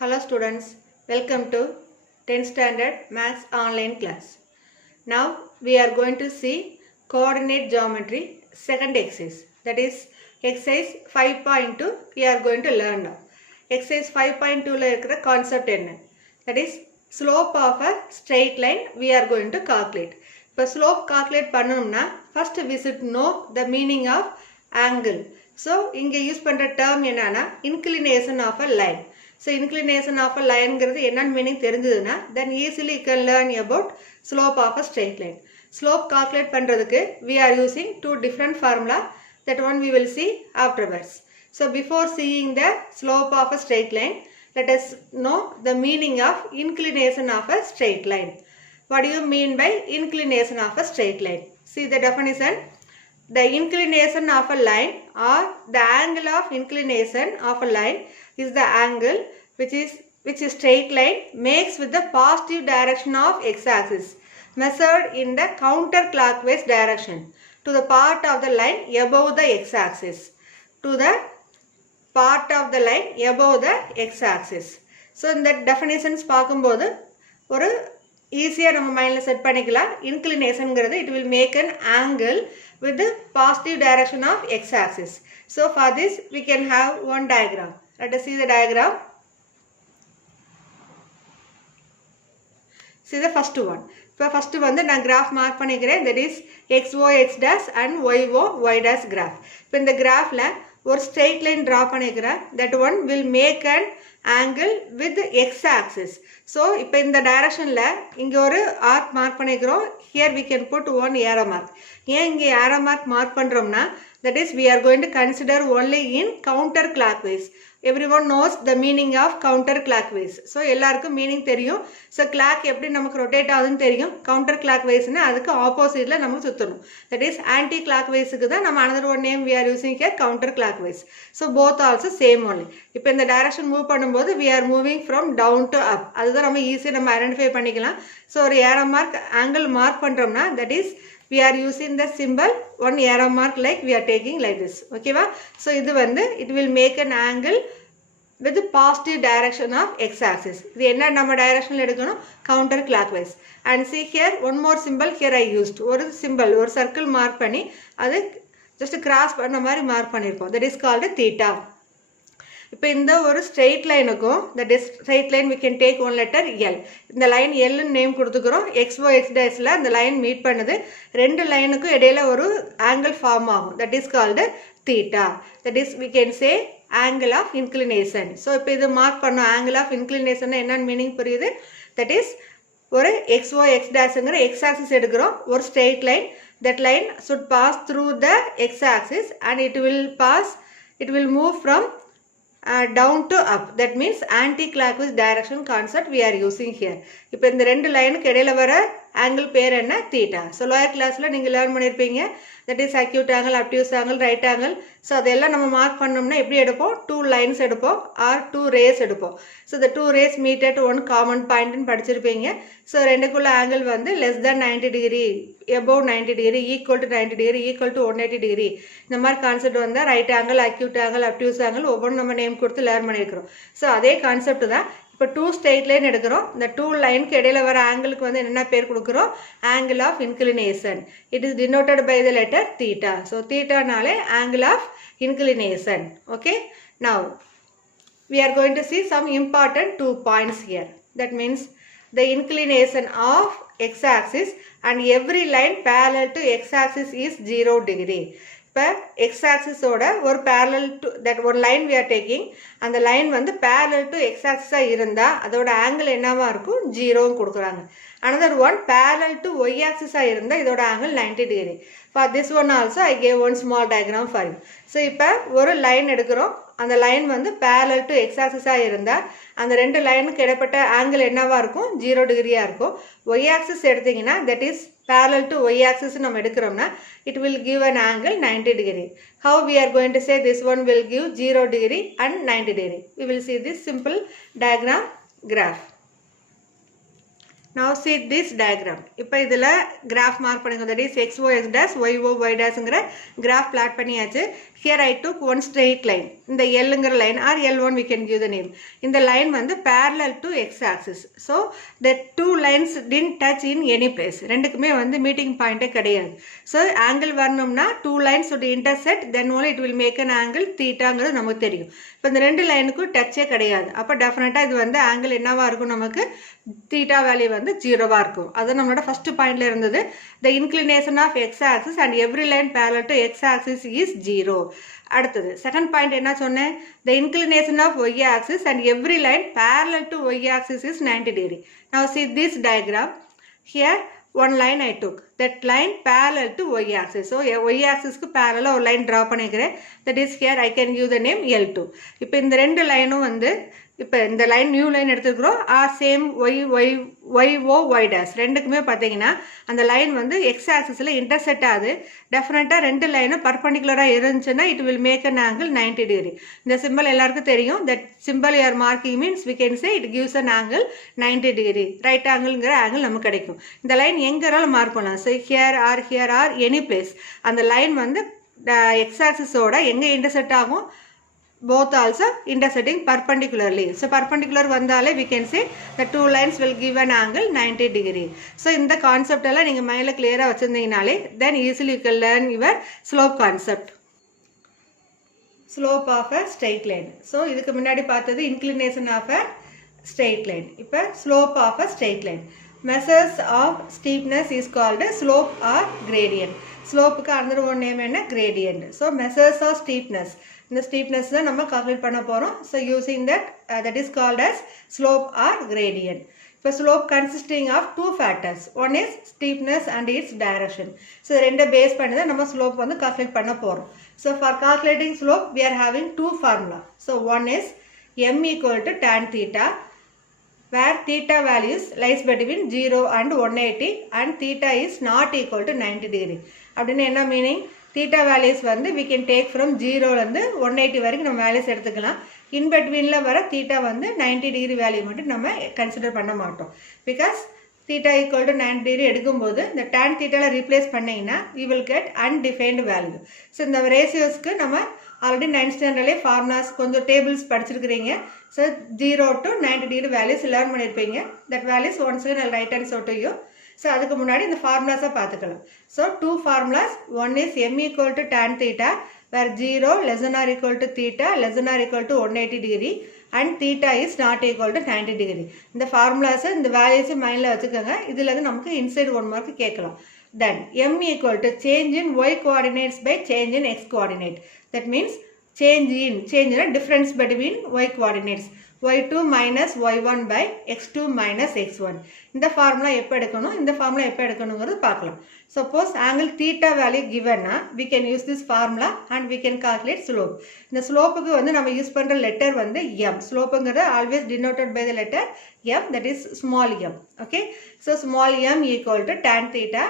Hello students, welcome to 10th standard maths online class. Now we are going to see coordinate geometry second exercise, that is exercise 5.2 we are going to learn now. Exercise 5.2 la irukra concept enna, that is slope of a straight line we are going to calculate. If slope calculate பண்ணனும்னா first we should know the meaning of angle. So இங்க யூஸ் பண்ற term என்னன்னா inclination of a line. So inclination of a line ங்கிறது என்னன்னு மீனிங் தெரிஞ்சதுன்னா then easily you can learn about slope of a straight line. Slope calculate பண்றதுக்கு we are using two different formula, that one we will see afterwards. So before seeing the slope of a straight line, let us know the meaning of inclination of a straight line. What do you mean by inclination of a straight line? See the definition. The inclination of a line or the angle of inclination of a line is the angle which is straight line makes with the positive direction of x-axis measured in the counterclockwise direction to the part of the line above the x-axis. To the part of the line above the x-axis. So in the definitions பார்க்கும்போது ஒரு ஈஸியாக நம்ம மைண்டில் செட் பண்ணிக்கலாம். இன்க்ளினேஷன்ங்கிறது it will make an angle with the positive direction of x-axis. So for this we can have one diagram. Let us see the diagram. See the first one. இப்போ first வந்து நான் graph மார்க் பண்ணிக்கிறேன், that is xo x dash and yo y dash graph. இப்போ இந்த graphல ஒரு straight line draw பண்ணிக்கிறேன், that one will make an angle with the x-axis. So இப்போ இந்த directionல இங்க ஒரு arc மார்க் பண்ணிக்கிறோம், here we can put one arrow mark. ஏன் இங்க arrow mark மார்க் பண்றோம்னா, that is we are going to consider only in counterclockwise. Everyone knows the meaning of counterclockwise. So எல்லாருக்கும் மீனிங் தெரியும். So clock எப்படி நமக்கு ரொட்டேட் ஆகுதுன்னு தெரியும். counterclockwise-னா அதுக்கு ஆப்போசிட்ல நம்ம சுத்தணும். That is anti-clockwise-க்கு தான் நம்ம another one name we are using here counterclockwise. So both also same only. இப்போ இந்த direction மூவ் பண்ணும்போது we are moving from down to up. அதுதான் நம்ம ஈஸியா நம்ம ஐடென்டிஃபை பண்ணிக்கலாம். So ஒரு arrow mark angle மார்க் பண்றோம்னா, that is we are using the symbol one arrow mark like we are taking like this. Okay va? So இது வந்து it will make an angle with the positive direction of x-axis. இது என்ன நம்ம directionல எடுக்கணும், counter clockwise. And see here one more symbol here I used. ஒரு symbol ஒரு circle mark பண்ணி அது just cross பண்ண மாதிரி மார்க் பண்ணிருக்கோம். That is called theta. இப்போ இந்த ஒரு straight லைனுக்கும், that is straight line we can take one letter L. இந்த லைன் L ன்னு நேம் கொடுத்துக்கிறோம். xo x dash-ல அந்த லைன் மீட் பண்ணுது, ரெண்டு லைனுக்கும் இடையில ஒரு angle ஃபார்ம் ஆகும், that is called theta. That is we can say angle of inclination. So இப்போ இது மார்க் பண்ணோம், angle of inclination என்னன்னு மீனிங் புரியுது. That is ஒரு xo x dash-ங்கிற x axis எடுக்கிறோம், ஒரு straight line, that line should pass through the x axis and it will move from down to up. That means anti-clockwise direction concept we are using here. இப்போ இந்த ரெண்டு லைனுக்கு இடையில வர angle பேர் என்ன, theta. So lower classல நீங்க லேர்ன் பண்ணிருப்பீங்க, that is acute angle, obtuse angle, right angle. So அதெல்லாம் நம்ம மார்க் பண்ணோம்னா எப்படி எடுப்போம், two lines எடுப்போம் or two rays எடுப்போம். So the two rays meet at one common point ன்னு படிச்சிருப்பீங்க. So ரெண்டுக்குள்ள angle வந்து less than 90 degree, above 90 degree, equal to 90 degree, equal to 180 degree. இந்த மாதிரி கான்செப்ட் வந்தா right angle, acute angle, obtuse angle ஒவ்வொன்றும் நம்ம நேம் கொடுத்து லேர்ன் பண்ணியிருக்கிறோம். So அதே கான்செப்ட் தான். இப்போ டூ ஸ்ட்ரெயிட் லைன் எடுக்கிறோம், இந்த டூ லைனுக்கு இடையில வர ஆங்கிளுக்கு வந்து என்ன பேர் கொடுக்குறோம், angle of inclination. It is denoted by the letter theta. So தீட்டானாலே angle of inclination. Okay, now we are going to see some important 2 points here. That means the inclination of x-axis and every line parallel to x-axis is 0 degree. இப்போ x-axis ஓட ஒரு parallel to that one line we are taking, அந்த லைன் வந்து parallel to x-axis இருந்தா அதோட angle என்னவா இருக்கும், 0 கொடுக்குறாங்க. Another one parallel to y-axis இருந்தா இதோட angle 90 degree. For this one also I gave one small diagram for you. So இப்போ ஒரு லைன் எடுக்கிறோம், அந்த லைன் வந்து parallel to x-axis இருந்தா அந்த ரெண்டு லைனுக்கு இடைப்பட்ட angle என்னவா இருக்கும், 0 டிகிரியா இருக்கும். y-axis எடுத்தீங்கன்னா, that is parallel to y-axis நம்ம எடுக்கிறோம்னா it will give an angle 90 degree. How we are going to say this one will give 0 degree and 90 degree? We will see this simple diagram graph. Now see this diagram. இப்போ இதில் graph mark பண்ணிங்க. That is x o x dash y o y dashங்கிற graph plot பண்ணியாச்சு. Here I took one straight line. இந்த Lங்கிற line or L1 we can give the name. இந்த line வந்து parallel to x axis. So the two lines didn't touch in any place. ரெண்டுக்குமே வந்து meeting point கிடையாது. So angle வரணும்னா two lines should intersect, then only it will make an angle thetaங்கிறது நமக்கு தெரியும். இப்போ இந்த ரெண்டு லைனுக்கும் டச்சே கிடையாது. அப்போ டெஃபினட்டாக இது வந்து ஆங்கிள் என்னவா இருக்கும், நமக்கு தீட்டா வேல்யூ வந்து ஜீரோவாக இருக்கும். அது நம்மளோட ஃபர்ஸ்ட் பாயிண்ட்ல இருந்தது. The inclination of x axis and every line parallel to x axis is zero. அடுத்தது செகண்ட் பாயிண்ட் என்ன சொன்னேன், the inclination of y axis and every line parallel to y axis is 90 degree. Now see this diagram. Here one line I took. That line parallel to y axis. So y axis க்கு parallel ஒரு line draw பண்ணிக்கிறேன். That is here I can give the name L2. இப்போ இந்த ரெண்டு லைனும் வந்து இப்போ இந்த லைன் நியூ லைன் எடுத்துக்கிறோம். சேம் ஒய் ஓ ஒய் டேஷ் ரெண்டுக்குமே பார்த்தீங்கன்னா அந்த லைன் வந்து எக்ஸ் ஆக்சிஸில் இன்டர்செக்ட் ஆகுது. டெஃபினட்டாக ரெண்டு லைனும் பர்பண்டிகுலராக இருந்துச்சுன்னா it will make an angle 90 degree. இந்த சிம்பிள் எல்லாருக்கும் தெரியும். That simple your marking means we can say it gives an angle 90 degree. Right ஆங்கிள்ங்கிற ஆங்கிள் நமக்கு கிடைக்கும். இந்த லைன் எங்கிறாலும் மார்க் பண்ணலாம். So here or any place அந்த லைன் வந்து எக்ஸ் ஆக்சிஸோட எங்கே இன்டர்செக்ட் ஆகும், both also intersecting perpendicularly. So perpendicular வந்தாலே we can say the two lines will give an angle 90 degree. So இந்த concept எல்லாம் நீங்க மைண்ட்ல கிளியரா வச்சிருந்தீங்கனாலே then easily you can learn your slope concept. Slope of a straight line. So இதுக்கு முன்னாடி பார்த்தது inclination of a straight line. இப்போ slope of a straight line. Measures of steepness is called slope or gradient. ஸ்லோப்புக்கு another one name என்ன, gradient. So measures of steepness. இந்த ஸ்டீப்னஸ் தான் நம்ம கால்குலேட் பண்ண போகிறோம். So using that is called as slope or gradient. இப்போ slope consisting of two factors. One is steepness and its direction. So ரெண்டை பேஸ் பண்ணி தான் நம்ம ஸ்லோப் வந்து கால்குலேட் பண்ண போகிறோம். So for calculating slope we are having two formula. So one is m equal to tan theta, where theta values lies between 0 and 180 and theta is not equal to 90 degree. அப்படின்னு என்ன meaning, theta values வந்து we can take from 0லேருந்து 180 வரைக்கும் நம்ம வேல்யூஸ் எடுத்துக்கலாம். இன் பிட்வீனில் வர theta வந்து 90 degree வேல்யூ மட்டும் நம்ம கன்சிடர் பண்ண மாட்டோம். Because theta equal to 90 degree எடுக்கும்போது இந்த tan thetaவில் ரீப்ளேஸ் பண்ணிங்கன்னா we will get undefined value. So இந்த ரேஷியோஸ்க்கு நம்ம ஆல்ரெடி 9th ஸ்டாண்டர்ட்லேயே ஃபார்முலாஸ் கொஞ்சம் டேபிள்ஸ் படிச்சிருக்கிறீங்க. So 0 to 90 degree values learn பண்ணியிருப்பீங்க. That values once again I'll write and show to you. So அதுக்கு முன்னாடி இந்த ஃபார்முலாஸை பார்த்துக்கலாம். So two formulas. One is m equal to tan theta, where 0 less than or equal to theta less than or equal to 180 degree and theta is not equal to 90 degree. இந்த ஃபார்முலாஸை இந்த வேல்யூஸை மைண்டில் வச்சுக்கோங்க. இதில் வந்து நமக்கு இன்சைட் 1 மார்க் கேட்கலாம். Then m equal to change in y coordinates by change in x coordinate. That means change in difference between y coordinates. y2 minus y1 by x2 minus x1. இந்த ஃபார்முலா எப்போ எடுக்கணும், இந்த ஃபார்முலா எப்போ எடுக்கணுங்கிறது பார்க்கலாம். சப்போஸ் ஆங்கிள் தீட்டா வேல்யூ கிவன்னா we can use this formula and we can calculate slope. இந்த ஸ்லோப்புக்கு வந்து நம்ம யூஸ் பண்ணுற லெட்டர் வந்து m. ஸ்லோப்புங்கிறது always denoted by the letter m, that is small m. Okay, so small m equal to tan theta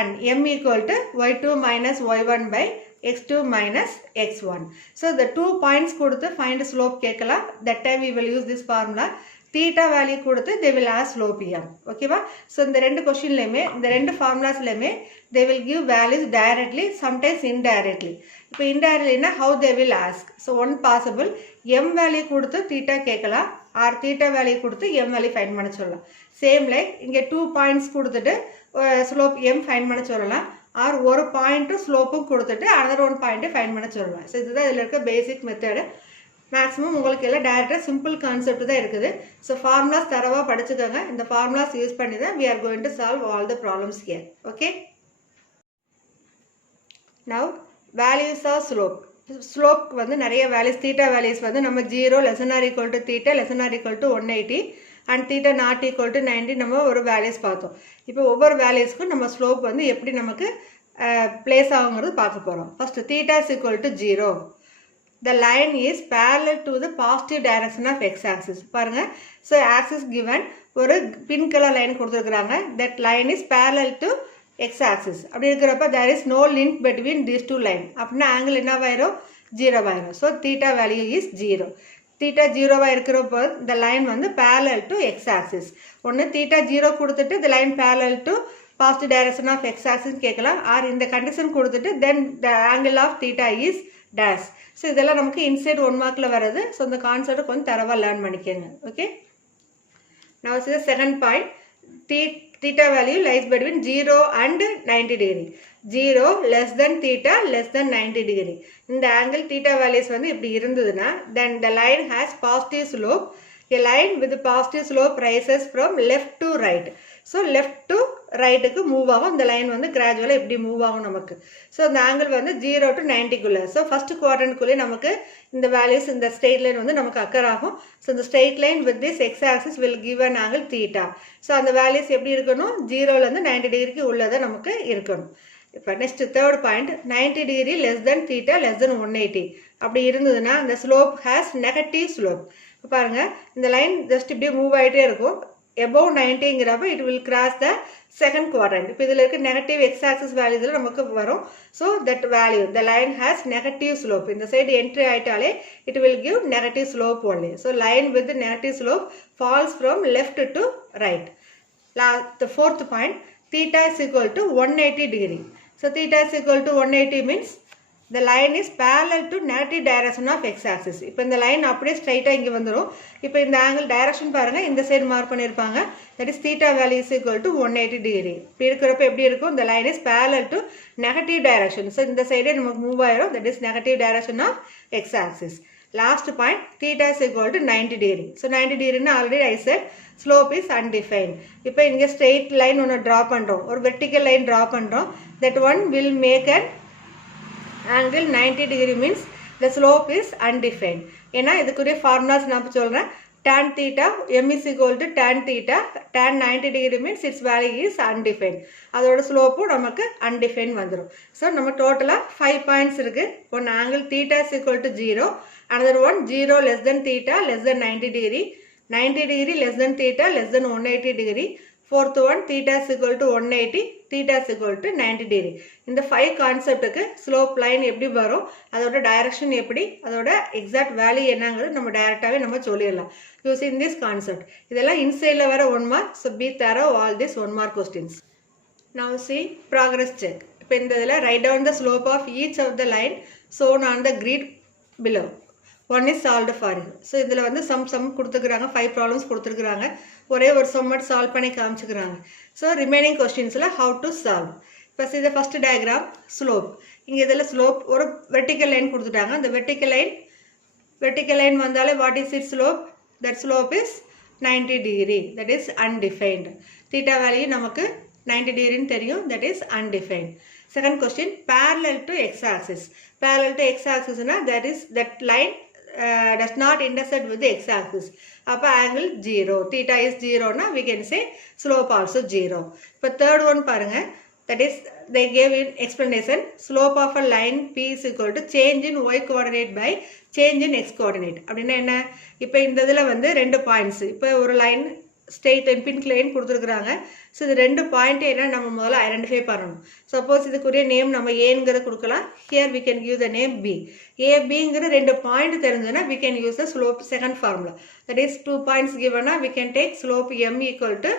and m equal to y2 minus y1 by x2 minus x1. So the 2 points கொடுத்து find slope கேட்கலாம். That time we will use this formula. theta value கொடுத்து they will ask slope m. ஓகேவா? ஸோ இந்த ரெண்டு கொஸ்டின்லையுமே இந்த ரெண்டு ஃபார்முலாஸ்லையுமே they will give values directly, sometimes indirectly. இப்போ indirectlyனா how they will ask. So one possible m value கொடுத்து theta கேட்கலாம், or theta value கொடுத்து m value ஃபைண்ட் பண்ண சொல்லலாம். சேம் லைக் இங்கே 2 பாயிண்ட்ஸ் கொடுத்துட்டு ஸ்லோப் m ஃபைண்ட் பண்ண சொல்லலாம், ஆர் ஒரு பாயிண்ட்டும் ஸ்லோப்பும் கொடுத்துட்டு another one பாயிண்ட்டை ஃபைண்ட் பண்ண சொல்லலாம். ஸோ இதுதான் இதில் இருக்க பேசிக் மெத்தடு. மேக்ஸிமம் உங்களுக்கு எல்லாம் டேரெக்டாக சிம்பிள் கான்செப்ட் தான் இருக்குது. ஸோ ஃபார்முலாஸ் தரவாக படிச்சுக்கோங்க. இந்த ஃபார்முலாஸ் யூஸ் பண்ணி தான் we are going to solve all the problems here. Okay, now values of slope. Slope வந்து நிறைய வேல்யூஸ், தீட்டா வேல்யூஸ் வந்து நம்ம 0 less than or equal to theta less than or equal to 180 and theta not equal to 90 நம்ம ஒரு வேல்யூஸ் பார்த்தோம். இப்போ ஒவ்வொரு வேல்யூஸ்க்கும் நம்ம ஸ்லோப் வந்து எப்படி நமக்கு பிளேஸ் ஆகுங்கிறது பார்க்க போகிறோம். First theta is equal to 0. The line is parallel to the positive direction of x axis. பாருங்க, ஸோ axis given ஒரு பிங்க் கலர் லைன் கொடுத்துருக்குறாங்க. that line is parallel to x axis. அப்படி இருக்கிறப்ப there is no link between these two line. அப்படின்னா ஆங்கிள் என்னவாயிரும், 0 ஆயிரும். So theta value is 0. theta 0 இருக்கிறப்போ the line வந்து parallel to x-axis. ஒன்று theta 0 கொடுத்துட்டு the line parallel to positive direction of x-axis கேட்கலாம். ஆர் இந்த கண்டிஷன் கொடுத்துட்டு then the angle of theta is dash. So இதெல்லாம் நமக்கு இன்சைட் 1 மார்க்கில் வருது. ஸோ இந்த கான்செப்ட் கொஞ்சம் தரவாக லேர்ன் பண்ணிக்கோங்க. Okay, now see the second point. Theta value lies between 0 and 90 degree. 0 less than theta less than 90 degree. In the angle theta values வந்து இப்படி இருந்ததுன்னா then the line has positive slope. A line with positive slope rises from left to right. So left to right க்கு மூவ் ஆகும். இந்த லைன் வந்து கிராஜுவலாக இப்படி மூவ் ஆகும் நமக்கு. ஸோ இந்த ஆங்கிள் வந்து 0 to 90க்குள்ளே. ஸோ ஃபர்ஸ்ட் குவாட்ரண்ட்குள்ளே நமக்கு இந்த வேல்யூஸ் இந்த ஸ்ட்ரெயிட் லைன் வந்து நமக்கு அக்கர் ஆகும். ஸோ இந்த straight line with this X axis will give an angle theta. So அந்த வேல்யூஸ் எப்படி இருக்கணும், 0லேருந்து 90 டிகிரிக்கு உள்ளதை நமக்கு இருக்கணும். இப்போ next third point, 90 degree less than theta less than 180 அப்படி இருந்ததுன்னா இந்த ஸ்லோப் ஹேஸ் நெகட்டிவ் ஸ்லோப். இப்போ பாருங்கள், இந்த லைன் ஜஸ்ட் இப்படியே மூவ் ஆகிட்டே இருக்கும். above 90ங்கிறப்ப it will cross the second quadrant. இப்போ இதில் இருக்க நெகட்டிவ் எக்ஸ் ஆக்சிஸ் வேல்யூஸில் நமக்கு வரும். So that value the line has negative slope. இந்த சைடு என்ட்ரி ஆகிட்டாலே it will give negative slope only. So line with negative slope falls from left to right. The fourth point, theta is equal to 180 degree. So theta is equal to 180 means the line is parallel to negative direction of x-axis. இப்போ இந்த லைன் அப்படியே ஸ்ட்ரைட்டாக இங்கே வந்துடும். இப்போ இந்த angle direction பாருங்கள், இந்த சைடு மார்க் பண்ணியிருப்பாங்க. That is theta value is equal to 180 degree. இப்படி இருக்கிறப்ப எப்படி இருக்கும், இந்த line is parallel to negative direction. So இந்த சைடே நமக்கு மூவ் ஆயிரும். That is negative direction of x-axis. Last point, theta is equal to 90 degree. So 90 degree already I said slope is undefined. இப்போ இங்கே straight line ஒன்று ட்ரா பண்ணுறோம், ஒரு vertical line ட்ரா பண்ணுறோம். That one will make an angle 90 degree means the slope is undefined. ஏன்னா இதுக்குரிய ஃபார்முலாஸ் நான் சொல்கிறேன். tan theta m is equal to tan theta, tan 90 degree means its value is undefined. அதோட ஸ்லோப்பும் நமக்கு undefined வந்துடும். ஸோ நம்ம டோட்டலாக 5 பாயிண்ட்ஸ் இருக்குது. One angle theta is equal to 0, another one 0 less than theta less than 90 degree, 90 degree less than theta less than 180 degree, fourth one theta is equal to 180, theta is equal to 90 degree. இந்த 5 கான்செப்ட்டுக்கு slope line எப்படி வரும், அதோட டைரக்ஷன் எப்படி, அதோட exact value என்னங்கிறது நம்ம டைரெக்டாகவே நம்ம சொல்லிடலாம் யூசிங் திஸ் கான்செப்ட். இதெல்லாம் இன்சைடில் வர 1 மார்க். ஸோ பி தரோ all this 1 mark questions. Now see progress check. இப்போ இந்த இதில் write down the slope of each of the line shown on the grid below. One is solved for you. So இதில் வந்து சம் கொடுத்துருக்குறாங்க, 5 ப்ராப்ளம்ஸ் கொடுத்துருக்குறாங்க. ஒரே ஒரு சம் மட்டும் சால்வ் பண்ணி காமிச்சுக்கிறாங்க. ஸோ ரிமைனிங் கொஸ்டின்ஸில் ஹவு டு சால்வ். இப்போ இது ஃபஸ்ட்டு டயக்ராம் ஸ்லோப். இங்கே இதில் ஸ்லோப் ஒரு வெர்டிக்கல் லைன் கொடுத்துட்டாங்க. அந்த வெர்டிக்கல் லைன் வந்தாலே what is it slope, that slope is 90 degree, that is undefined. Theta value நமக்கு 90 டிகிரின்னு தெரியும், that is undefined. Second question, parallel to x-axis. Parallel to x-axis na, that line does not intersect with the x-axis. அப்போ angle 0, theta is 0 na, we can say slope also 0. இப்போ third one பாருங்க, that is they gave in explanation, slope of a line p is equal to change in y coordinate by change in x coordinate. அப்படின்னா என்ன, இப்போ இந்த இதில் வந்து 2 பாயிண்ட்ஸ். இப்போ ஒரு லைன் ஸ்ட்ரெயிட் பிங்க் லைன் கொடுத்துருக்குறாங்க. ஸோ இது 2 பாயிண்ட்டு என்ன நம்ம முதல்ல ஐடென்டிஃபை பண்ணணும். சப்போஸ் இதுக்குரிய நேம் நம்ம ஏங்கிறத கொடுக்கலாம். Here we can use the name B. ஏபிங்கிற 2 பாயிண்ட் தெரிஞ்சதுன்னா we can use the slope second formula. That is 2 points கிவனா we can take slope m equal to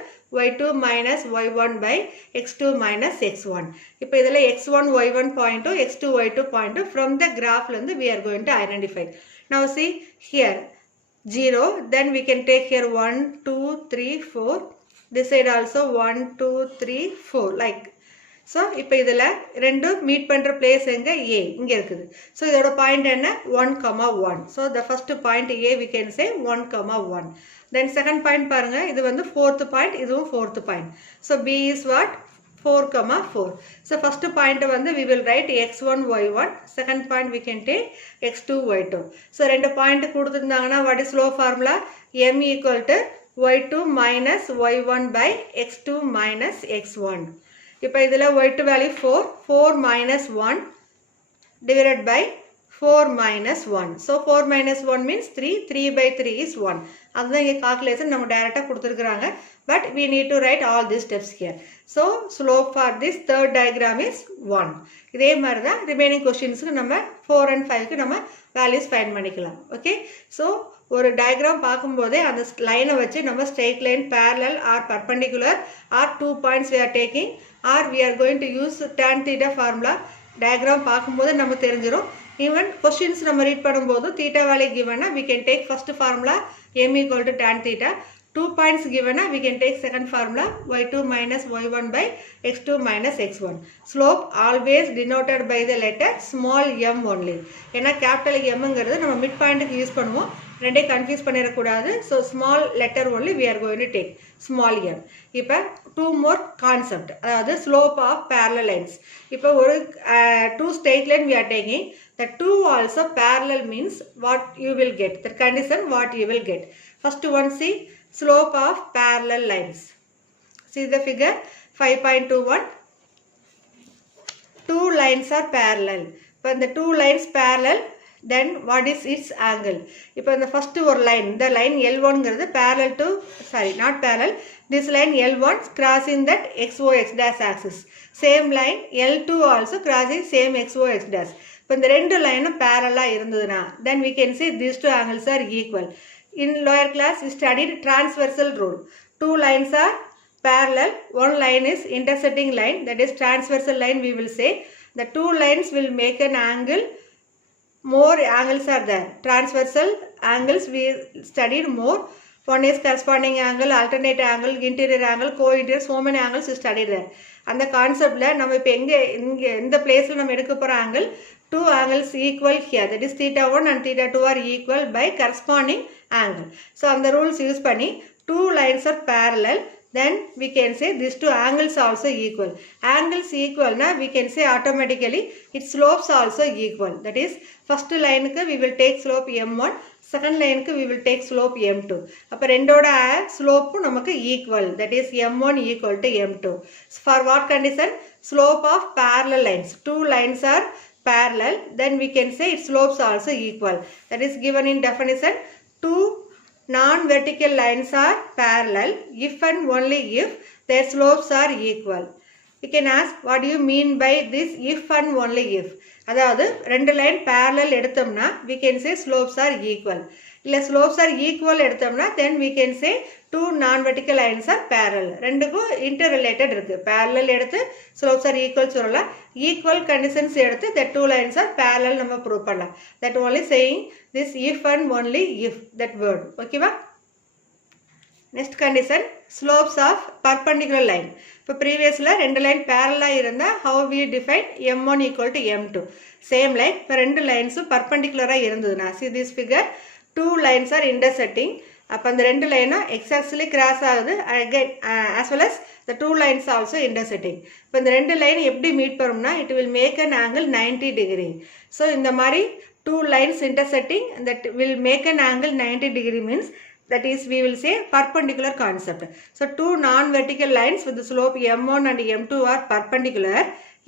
y2 minus y1 by x2 minus x1. இப்போ இதில் x1 y1 பாயிண்ட்டும் x2 y2 பாயிண்ட்டும் from the கிராஃப்லேருந்து we are going to identify. Now see here 0, then we can take here 1 2 3 4, this side also 1 2 3 4 like. So இப்போ இதில் 2 மீட் பண்ணுற பிளேஸ் எங்கே, ஏ இங்கே இருக்குது. ஸோ இதோட பாயிண்ட் என்ன, 1,1. So the first point A we can say 1,1. Then second point பாருங்கள், இது வந்து 4th பாயிண்ட், இதுவும் 4th point. So B is what, 4,4. So first பாயிண்ட்டை வந்து we will write x1 y1, second point we can take x2 y2. So 2 point கொடுத்துருந்தாங்கன்னா what is slope formula, m equal to y2 minus y1 by x2 minus x1. இப்போ இதில் y2 value 4 minus 1 divided by 4 minus 1. So 4 minus 1 means 3. 3 by 3 is 1. அதுதான் இங்கே calculation நம்ம டைரக்டா கொடுத்திருக்காங்க. But we need to write all these steps here. So slope for this third diagram is 1. இதே மாதிரி தான் remaining questions-க்கு நம்ம 4 and 5-க்கு நம்ம values find பண்ணிக்கலாம். Okay? So ஒரு diagram பார்க்கும்போதே அந்த லைனை வச்சு நம்ம straight line, parallel or perpendicular or 2 points we are taking or we are going to use tan theta formula. Diagram பார்க்கும்போது நம்ம தெரிஞ்சிரும். Even questions நம்ம read பண்ணும்போது theta value given, we can take first formula m equal to tan theta. 2 points given, we can take second formula y2 minus y1 by x2 minus x1. Slope always denoted by the letter small m only. ஏன்னா capital M ங்கிறது நம்ம mid point க்கு யூஸ் பண்ணுவோம். ரெண்டே கன்ஃபியூஸ் பண்ணிர கூடாது. So small letter only we are going to take small m. இப்போ two more concept, அதாவது slope of parallel lines. இப்போ ஒரு two straight line we are taking. The two also parallel means what you will get. The condition what you will get. First one, see slope of parallel lines. See the figure 5.21. Two lines are parallel. When the two lines parallel, then what is its angle? இப்போ இந்த first ஒரு line, the line L1 ங்கிறது parallel to, sorry, not parallel, this line L1 crossing that XOX dash axis. Same line L2 also crossing same XOX dash. இப்போ இந்த ரெண்டு லைனும் parallel இருந்ததுனா, then we can say these two angles are equal. In lower class we studied transversal rule. Two lines are parallel, one line is intersecting line, that is transversal line we will say. The two lines will make an angle. More angles are there. Transversal angles we studied more. One is corresponding angle, alternate angle, interior angle, co-interior, so many angles we studied there. And the concept la நம்ம இப்ப எங்க இந்த பிளேஸ்ல நம்ம எடுக்க போற angle, two angles equal here, that is theta 1 and theta 2 are equal by corresponding angle. So அந்த rules use பண்ணி two lines are parallel, then we can say these two angles also equal. Angles equal na we can say automatically its slopes also equal. That is first line ku we will take slope m1, second line ku we will take slope m2. அப்ப ரெண்டோட slope நமக்கு equal, that is m1 equal to m2. So for what condition? Slope of parallel lines. Two lines are parallel, then we can say its slopes also equal. That is given in definition. Two non-vertical lines are parallel if and only if their slopes are equal. You can ask, what do you mean by this if and only if? அதாவது ரெண்டு line parallel எடுத்தோம்னா we can say slopes are equal. இல்ல slopes are equal எடுத்தோம்னா then we can say two non-vertical lines are parallel. ரெண்டுக்கும் interrelated இருக்கு. Parallel எடுத்து slopes are equal சொல்லலாம். Equal conditions எடுத்து the two lines are parallel நம்ம prove பண்ணலாம். That only saying this if and only if, that word. Okay va? Next condition, slopes of perpendicular line. இப்போ previously ரெண்டு line parallel இருந்தா how we define m1 equal to m2. Same line, இப்போ ரெண்டு லைன்ஸும் perpendicular இருந்ததுனா, see this figure, two lines are intersecting. அப்போ அந்த ரெண்டு லைனும் x-axis cross ஆகுது, again as well as the two lines also intersecting. இப்போ இந்த ரெண்டு லைன் எப்படி மீட் பண்ணும்னா it will make an angle 90 degree. So இந்த மாதிரி two lines intersecting that will make an angle 90 degree means, that is we will say perpendicular concept. So two non-vertical lines with the slope m1 and m2 are perpendicular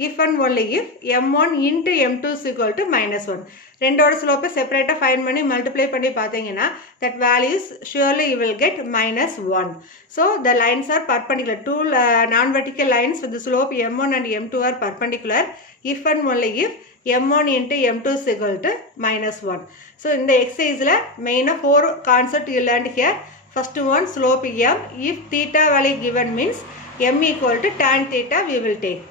if and only if m1 into m2 is equal to minus 1. ரெண்டோட slope separate find பண்ணி multiply பண்ணி பார்த்தீங்கன்னா that values surely you will get minus 1. So the lines are perpendicular. Two non-vertical lines with the slope m1 and m2 are perpendicular if and only if m1 into m2 is equal to minus 1. So in the exercise la main 4 concept you learned here. First one, slope m. If theta value given means m equal to tan theta we will take.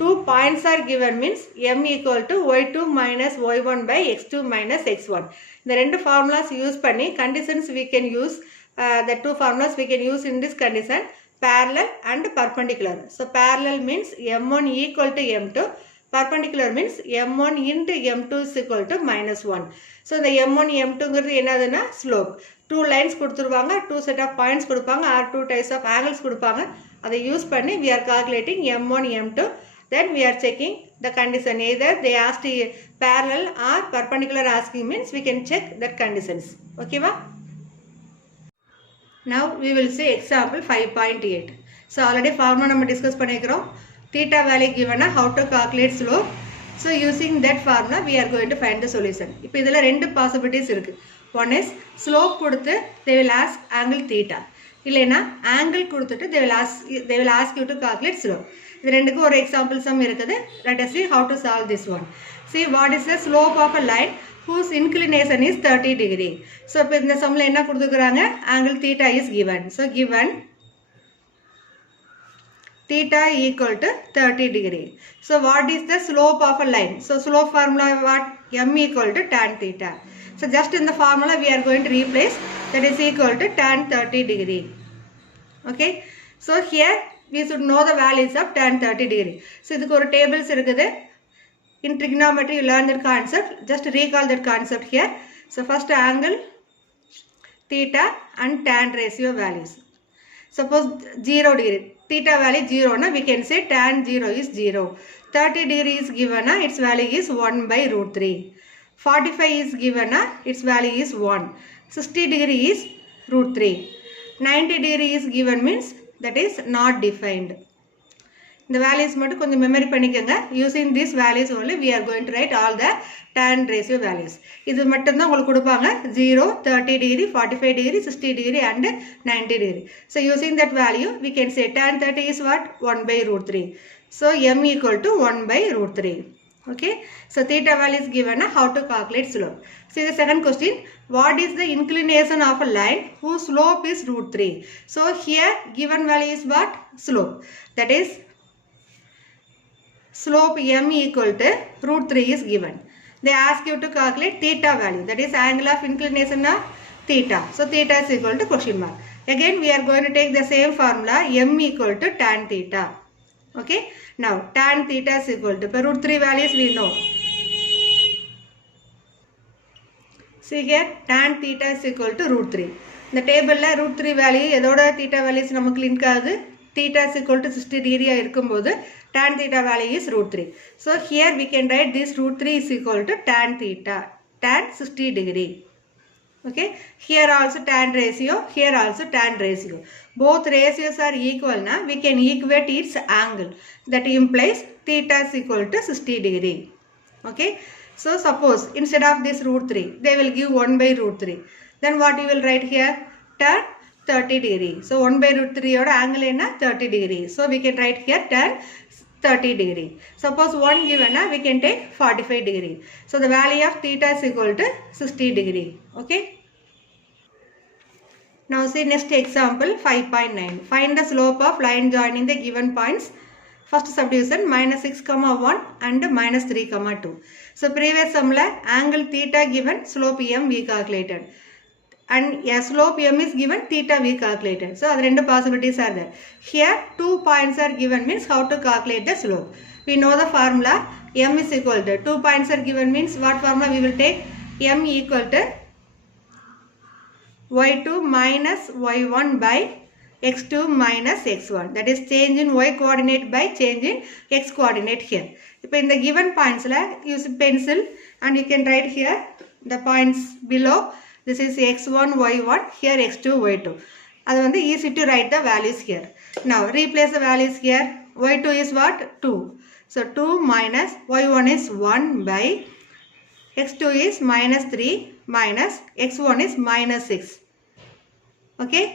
2 points are given means m equal to y2 minus y1 by x2 minus x1. இந்த ரெண்டு formulas use பண்ணி conditions we can use, the two formulas we can use in this condition, parallel and perpendicular. So parallel means m1 equal to m2, perpendicular means m1 into m2 is equal to minus 1. So the m1 m2 ங்கிறது என்னதுன்னா slope. Two lines கொடுத்துருவாங்க, two set of points கொடுப்பாங்க, or two types of angles கொடுப்பாங்க. அதை யூஸ் பண்ணி we are calculating m1 m2. Then we are checking the condition, either they asked parallel or perpendicular asking means we can check that conditions. Okay va? Now we will say example 5.8. So already formula நம்ம discuss பண்ணிக்கிறோம். Theta value given, how to calculate slope. So using that formula we are going to find the solution. இப்போ இதில் ரெண்டு possibilities இருக்கு. One is slope கொடுத்து they will ask angle theta. இல்லைனா angle கொடுத்துட்டு they will ask you to calculate slope. இது ரெண்டுக்கு ஒரு example sum இருக்குது. Let us see how to solve this one. See what is the slope of a line whose inclination is 30 degree. So இப்போ இந்த sumல என்ன கொடுத்துக்கறாங்க? Angle theta is given. So given theta equal to 30 degree. So what is the slope of a line? So slope formula what? M equal to tan theta. So just in the formula we are going to replace, that is equal to tan 30 degree. Okay. So here we should know the values of tan 30 degree. So இதுக்கு ஒரு tables இருக்குது. In trigonometry you learn that concept. Just recall that concept here. So first angle theta and tan ratio values. Suppose 0 degree. Theta value 0 na, we can say tan 0 is 0. 30 degree is given na, its value is 1 by root 3. 45 is given na, its value is 1. 60 degree is root 3. 90 degree is given means that is not defined. The values மட்டும் கொஞ்சம் memory பண்ணிக்கங்க. Using these values only we are going to write all the tan ratio values. இது மட்டும் தான் உங்களுக்கு கொடுப்பாங்க 0, 30 degree, 45 degree, 60 degree and 90 degree. So using that value we can say tan 30 is what? 1 by root 3. So m equal to 1 by root 3. Okay. So theta value is given. How to calculate slope? See the second question. What is the inclination of a line whose slope is root 3? So here given value is what? Slope. That is slope m equal to root 3 is given. They ask you to calculate theta value, that is angle of inclination of theta. So theta is equal to question mark. Again we are going to take the same formula, m equal to tan theta. Okay. Now tan theta is equal to, root 3 values we know. See here tan theta is equal to root 3. The table la root 3 value எதோட theta values நமக்கு link ஆகுது? Theta is equal to 60 degree இருக்கும்போது tan theta value is root 3. So here we can write this root 3 is equal to tan theta, tan 60 degree. Okay. Here also tan ratio, here also tan ratio. Both ratios are equal na, we can equate its angle. That implies theta is equal to 60 degree. Okay. So suppose instead of this root 3, they will give 1 by root 3. Then what you will write here? Tan 30 degree. So 1 by root 3 oda angle enna 30 degree. So we can write here tan 30 degree. Suppose 1 given na, we can take 45 degree. So the value of theta is equal to 60 degree. Okay. Now see next example 5.9. Find the slope of line joining the given points. First subdivision minus 6, 1 and minus 3, 2. So previous sum la angle theta given, slope m we calculated. And yeah, slope m is given, theta we calculated. So the two possibilities are there. Here 2 points are given means how to calculate the slope. We know the formula m is equal to 2 points are given means what formula we will take? M equal to y2 minus y1 by x2 minus x1. That is change in y coordinate by change in x coordinate here. If in the given points la use pencil and you can write here the points below. This is x1, y1, here x2, y2. That is easy to write the values here. Now replace the values here. y2 is what? 2. So 2 minus y1 is 1 by x2 is minus 3 minus x1 is minus 6. Okay.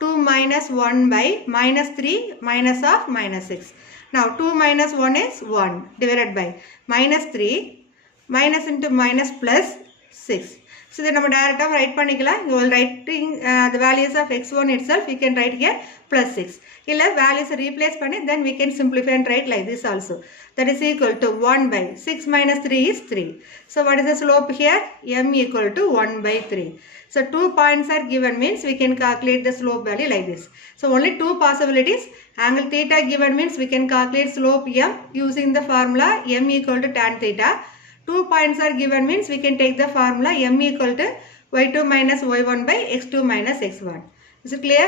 2 minus 1 by minus 3 minus of minus 6. Now 2 minus 1 is 1 divided by minus 3 minus into minus plus 6. So then we direct write panikala. You will writing the values of x1 itself. You can write here plus 6. Illa values replace pani, then we can simplify and write like this also. That is equal to 1 by 6 minus 3 is 3. So what is the slope here? M equal to 1 by 3. So 2 points are given means we can calculate the slope value like this. So only 2 possibilities. Angle theta given means we can calculate slope m using the formula m equal to tan theta. 2 points are given means we can take the formula m equal to y2 minus y1 by x2 minus x1. Is it clear?